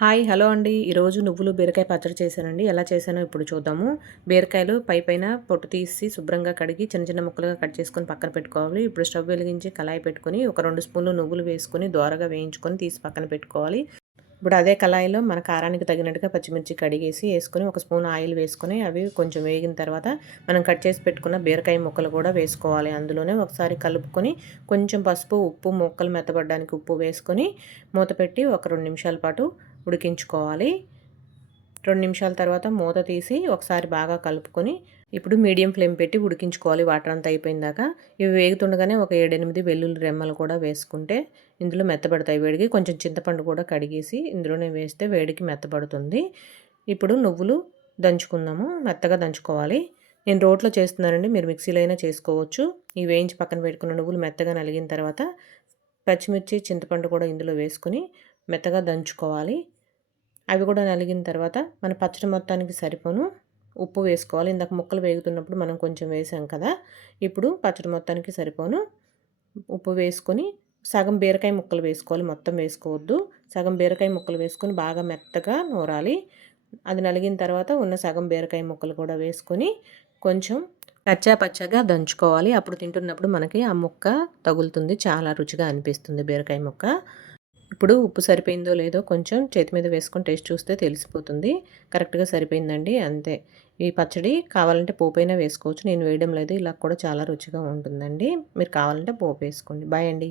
Hi hello అండి. ఈరోజు నువ్వులు బీరకాయ పచ్చడి చేశానండి. ఎలా చేశానో ఇప్పుడు చూద్దాము. బీరకాయలు పైన పొట్టు తీసి శుభ్రంగా కడిగి చిన్న చిన్న ముక్కలుగా కట్ చేసుకొని పక్కన పెట్టుకోవాలి. ఇప్పుడు స్టవ్ వెలిగించి కళాయి పెట్టుకొని ఒక 2 స్పూన్లు నువ్వులు వేసుకొని దోరగా వేయించుకొని తీసి పక్కన పెట్టుకోవాలి. ఇప్పుడు అదే కళాయిలో మన కారానికి తగినట్టుగా పచ్చిమిర్చి కడిగేసి వేసుకొని ఒక స్పూన్ ఆయిల్ వేసుకొని అవి కొంచెం వేగిన తర్వాత మనం కట్ చేసి పెట్టుకున్న బీరకాయ ముక్కలు కూడా వేసుకోవాలి. అందులోనే ఒకసారి కలుపుకొని కొంచెం పసుపు, ఉప్పు, ముక్కలు మెత్తబడడానికి ఉప్పు వేసుకొని మూత పెట్టి ఒక 2 నిమిషాల పాటు ఉడికించుకోవాలి. 2 నిమిషాల తర్వాత మూత తీసి ఒకసారి బాగా కలుపుకొని ఇప్పుడు మీడియం ఫ్లేమ్ పెట్టి ఉడికించుకోవాలి వాటర్ అంతా అయిపోయిందాక. ఇవి వేగుతుండగానే ఒక 7, 8 వెల్లుల్లి రెమ్మలు కూడా వేసుకుంటే ఇందులో మెత్తబడతాయి వేడికి. కొంచెం చింతపండు కూడా కడిగేసి ఇందులోనే వేస్తే వేడికి మెత్తబడుతుంది. ఇప్పుడు నువ్వులు దంచుకుందాము. మెత్తగా దంచుకోవాలి. నేను రోట్లో చేస్తున్నానండి, మీరు మిక్సీలో అయినా చేసుకోవచ్చు. ఈ వేయించి పక్కన పెట్టుకున్న నువ్వులు మెత్తగా నలిగిన తర్వాత పచ్చిమిర్చి, చింతపండు కూడా ఇందులో వేసుకొని మెత్తగా దంచుకోవాలి. అవి కూడా నలిగిన తర్వాత మన పచ్చడి మొత్తానికి సరిపోను ఉప్పు వేసుకోవాలి. ఇందాక ముక్కలు వేగుతున్నప్పుడు మనం కొంచెం వేసాం కదా, ఇప్పుడు పచ్చడి మొత్తానికి సరిపోను ఉప్పు వేసుకొని సగం బీరకాయ ముక్కలు వేసుకోవాలి, మొత్తం వేసుకోవద్దు. సగం బీరకాయ ముక్కలు వేసుకొని బాగా మెత్తగా నూరాలి. అది నలిగిన తర్వాత ఉన్న సగం బీరకాయ ముక్కలు కూడా వేసుకొని కొంచెం కచ్చా పచ్చగా దంచుకోవాలి. అప్పుడు తింటున్నప్పుడు మనకి ఆ ముక్క తగులుతుంది, చాలా రుచిగా అనిపిస్తుంది బీరకాయ ముక్క. ఇప్పుడు ఉప్పు సరిపోయిందో లేదో కొంచెం చేతి మీద వేసుకొని టేస్ట్ చూస్తే తెలిసిపోతుంది. కరెక్ట్‌గా సరిపోయిందండి, అంతే. ఈ పచ్చడి కావాలంటే పోపైనా వేసుకోవచ్చు. నేను వేయడం లేదు. ఇలా కూడా చాలా రుచిగా ఉంటుందండి. మీరు కావాలంటే పోపు వేసుకోండి. బాయ్ అండి.